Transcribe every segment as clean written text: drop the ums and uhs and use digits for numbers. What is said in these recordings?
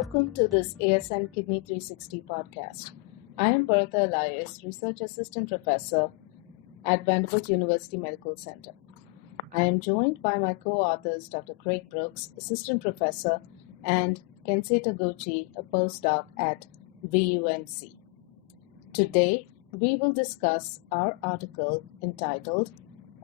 Welcome to this ASN Kidney 360 podcast. I am Bertha C Elias, Research Assistant Professor at Vanderbilt University Medical Center. I am joined by my co-authors, Dr. Craig Brooks, Assistant Professor, and Kensei Taguchi, a postdoc at VUMC. Today, we will discuss our article entitled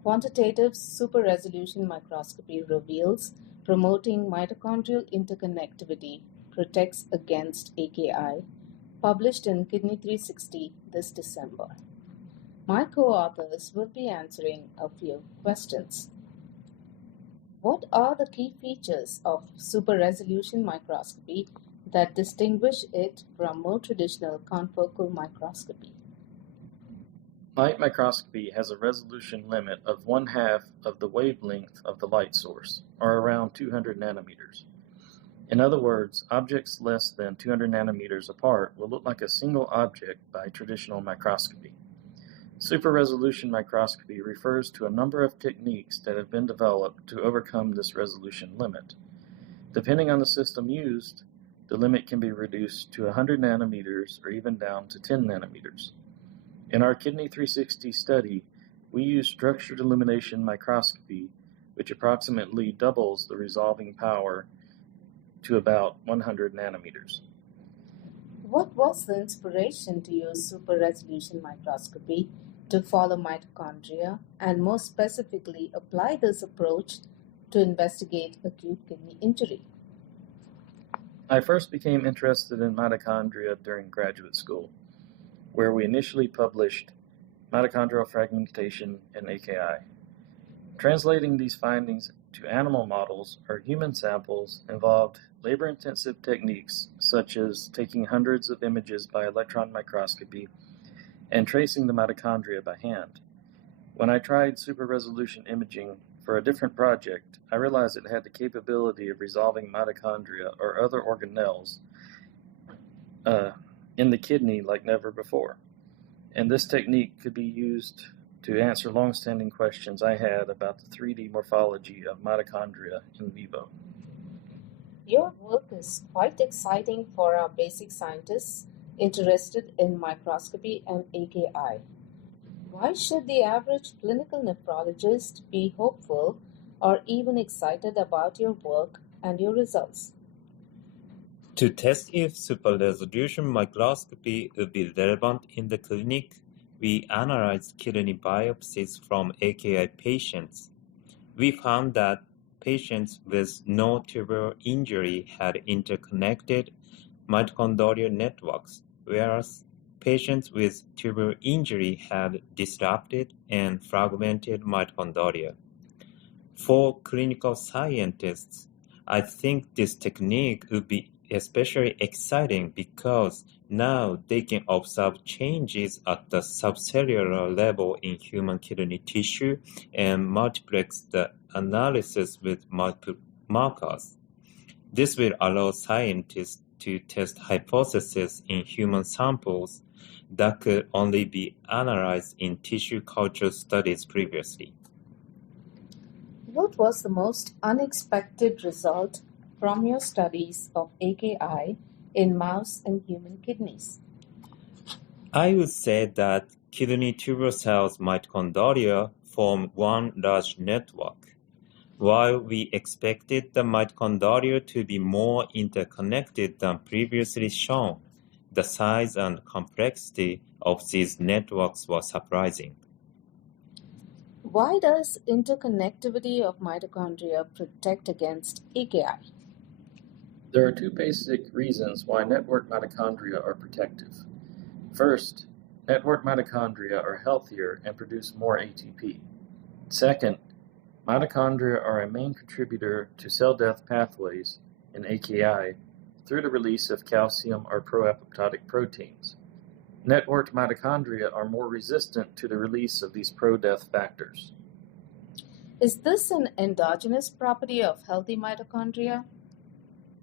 Quantitative Super-Resolution Microscopy Reveals Promoting Mitochondrial Interconnectivity Protects Against AKI, published in Kidney 360 this December. My co-authors will be answering a few questions. What are the key features of super-resolution microscopy that distinguish it from more traditional confocal microscopy? Light microscopy has a resolution limit of 1/2 of the wavelength of the light source, or around 200 nanometers. In other words, objects less than 200 nanometers apart will look like a single object by traditional microscopy. Super-resolution microscopy refers to a number of techniques that have been developed to overcome this resolution limit. Depending on the system used, the limit can be reduced to 100 nanometers or even down to 10 nanometers. In our Kidney 360 study, we use structured illumination microscopy, which approximately doubles the resolving power to about 100 nanometers. What was the inspiration to use super-resolution microscopy to follow mitochondria and more specifically apply this approach to investigate acute kidney injury? I first became interested in mitochondria during graduate school, where we initially published mitochondrial fragmentation and AKI. Translating these findings to animal models or human samples involved labor-intensive techniques such as taking hundreds of images by electron microscopy and tracing the mitochondria by hand. When I tried super-resolution imaging for a different project, I realized it had the capability of resolving mitochondria or other organelles in the kidney like never before. And this technique could be used to answer long-standing questions I had about the 3D morphology of mitochondria in vivo. Your work is quite exciting for our basic scientists interested in microscopy and AKI. Why should the average clinical nephrologist be hopeful or even excited about your work and your results? To test if super-resolution microscopy would be relevant in the clinic, we analyzed kidney biopsies from AKI patients. We found that patients with no tubular injury had interconnected mitochondrial networks, whereas patients with tubular injury had disrupted and fragmented mitochondria. For clinical scientists, I think this technique would be especially exciting because now they can observe changes at the subcellular level in human kidney tissue and multiplex the analysis with multiple markers. This will allow scientists to test hypotheses in human samples that could only be analyzed in tissue culture studies previously. What was the most unexpected result from your studies of AKI in mouse and human kidneys? I would say that kidney tubular cells mitochondria form one large network. While we expected the mitochondria to be more interconnected than previously shown, the size and complexity of these networks was surprising. Why does interconnectivity of mitochondria protect against AKI? There are two basic reasons why network mitochondria are protective. First, network mitochondria are healthier and produce more ATP. Second, mitochondria are a main contributor to cell death pathways in AKI through the release of calcium or pro-apoptotic proteins. Networked mitochondria are more resistant to the release of these pro-death factors. Is this an endogenous property of healthy mitochondria?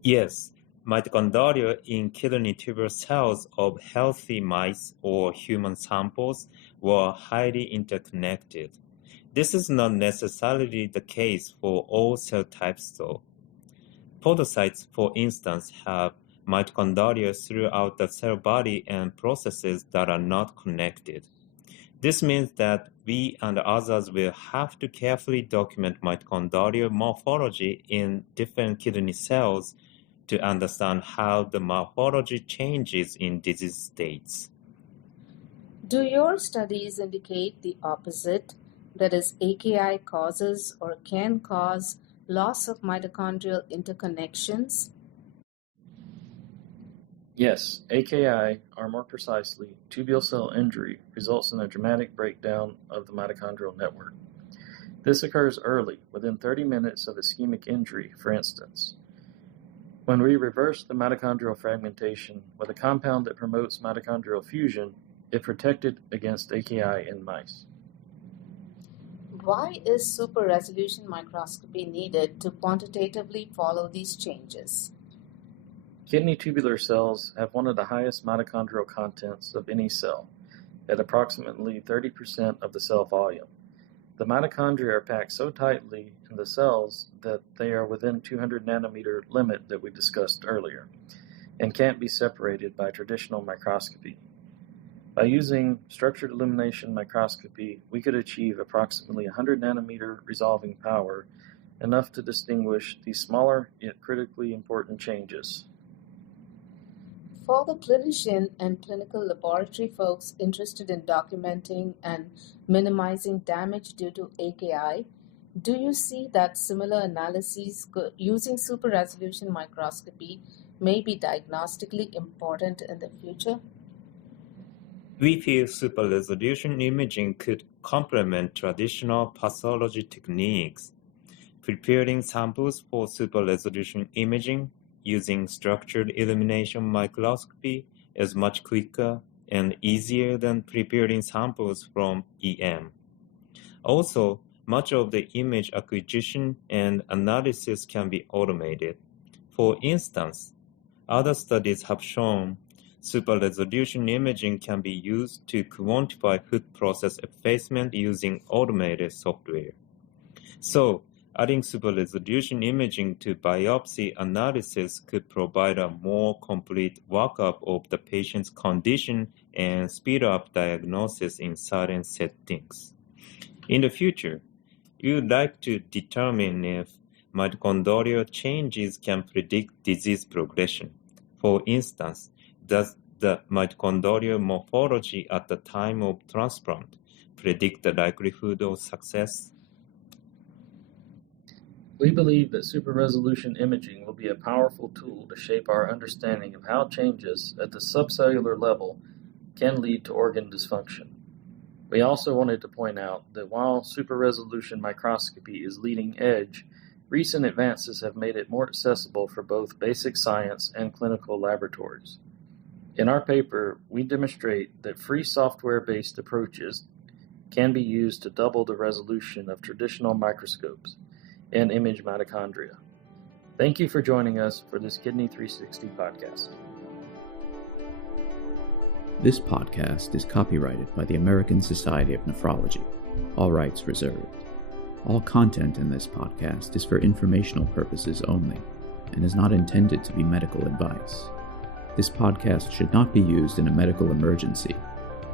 Yes, mitochondria in kidney tubular cells of healthy mice or human samples were highly interconnected. This is not necessarily the case for all cell types though. Podocytes, for instance, have mitochondria throughout the cell body and processes that are not connected. This means that we and others will have to carefully document mitochondrial morphology in different kidney cells to understand how the morphology changes in disease states. Do your studies indicate the opposite, that is, AKI causes or can cause loss of mitochondrial interconnections? Yes, AKI, or more precisely, tubule cell injury, results in a dramatic breakdown of the mitochondrial network. This occurs early, within 30 minutes of ischemic injury, for instance. When we reverse the mitochondrial fragmentation with a compound that promotes mitochondrial fusion, it protected against AKI in mice. Why is super resolution microscopy needed to quantitatively follow these changes? Kidney tubular cells have one of the highest mitochondrial contents of any cell, at approximately 30% of the cell volume. The mitochondria are packed so tightly in the cells that they are within 200 nanometer limit that we discussed earlier, and can't be separated by traditional microscopy. By using structured illumination microscopy, we could achieve approximately 100 nanometer resolving power, enough to distinguish these smaller yet critically important changes. For the clinician and clinical laboratory folks interested in documenting and minimizing damage due to AKI, do you see that similar analyses using super resolution microscopy may be diagnostically important in the future? We feel super resolution imaging could complement traditional pathology techniques. Preparing samples for super resolution imaging using structured illumination microscopy is much quicker and easier than preparing samples from EM. Also, much of the image acquisition and analysis can be automated. For instance, other studies have shown super resolution imaging can be used to quantify food process effacement using automated software. So, adding super resolution imaging to biopsy analysis could provide a more complete workup of the patient's condition and speed up diagnosis in certain settings. In the future, we would like to determine if mitochondrial changes can predict disease progression. For instance, does the mitochondrial morphology at the time of transplant predict the likelihood of success? We believe that super-resolution imaging will be a powerful tool to shape our understanding of how changes at the subcellular level can lead to organ dysfunction. We also wanted to point out that while super-resolution microscopy is leading edge, recent advances have made it more accessible for both basic science and clinical laboratories. In our paper, we demonstrate that free software-based approaches can be used to double the resolution of traditional microscopes and image mitochondria. Thank you for joining us for this Kidney 360 podcast. This podcast is copyrighted by the American Society of Nephrology, all rights reserved. All content in this podcast is for informational purposes only and is not intended to be medical advice. This podcast should not be used in a medical emergency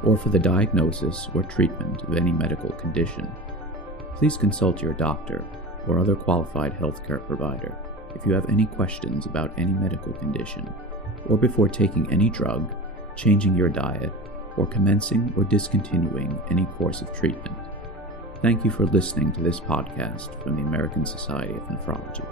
or for the diagnosis or treatment of any medical condition. Please consult your doctor or other qualified healthcare provider if you have any questions about any medical condition, or before taking any drug, changing your diet, or commencing or discontinuing any course of treatment. Thank you for listening to this podcast from the American Society of Nephrology.